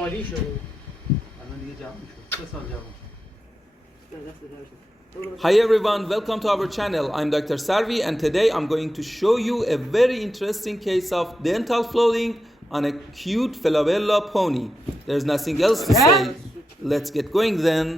عالی شد. الان دیگه جوان شد. 3 سال جوان شد. Hi everyone, welcome to our channel. I'm Dr. Sarvi and today I'm going to show you a very interesting case of dental floating on a cute Falabella pony. There's nothing else to say. Let's get going then.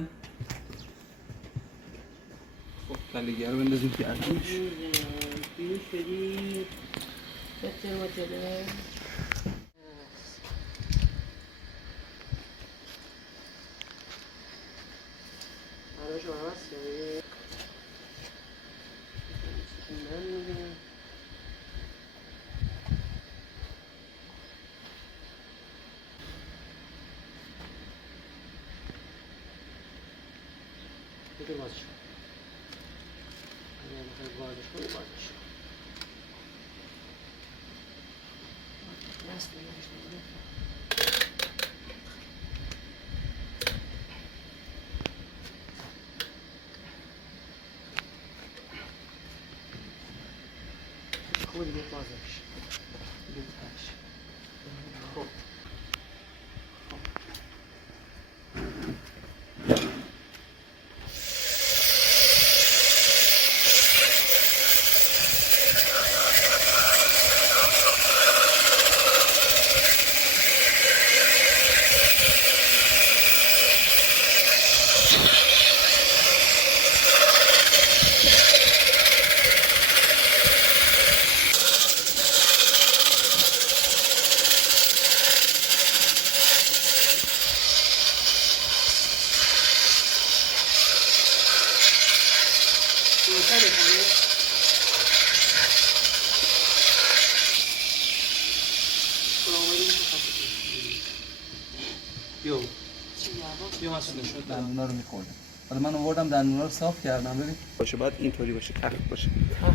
دندونا رو می‌خوردم. حالا من آوردم دندونا رو صاف کردم ببین. باشه بعد اینطوری باشه تقریبا باشه.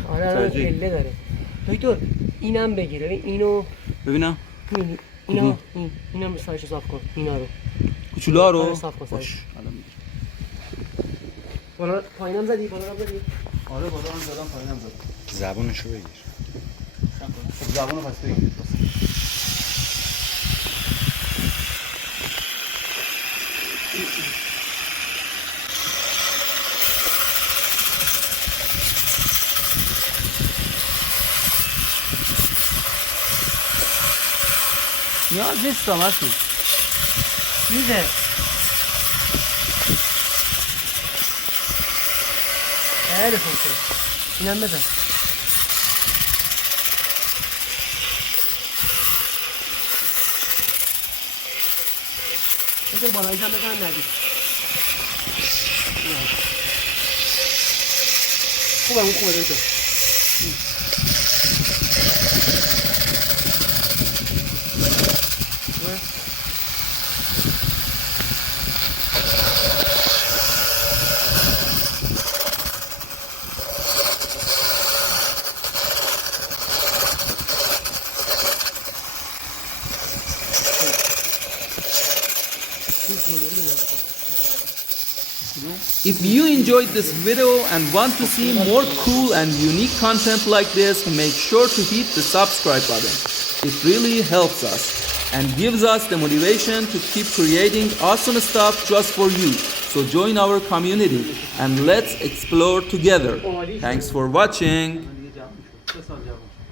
آره پله داره. دکتر اینم بگیر ببین اینو ببینم. اینم سایش صاف کن اینا رو. کوچولا رو صاف کن. باش. الان میگیرم. بالا پایینم زدی بالا هم زدی. آره بالا هم زدم پایینم زدم. زبونشو بگیر. خب زبونو پس بگیر. نیاز نیست مسعود میزه خیلی خوب شد اینم بزن بذار بالایش هم بزن ندید خوبه اون خوبه دکتر If you enjoyed this video and want to see more cool and unique content like this, make sure to hit the subscribe button. It really helps us and gives us the motivation to keep creating awesome stuff just for you. So join our community and let's explore together. Thanks for watching. دیگه جوان شد. 3 سال جوان شد.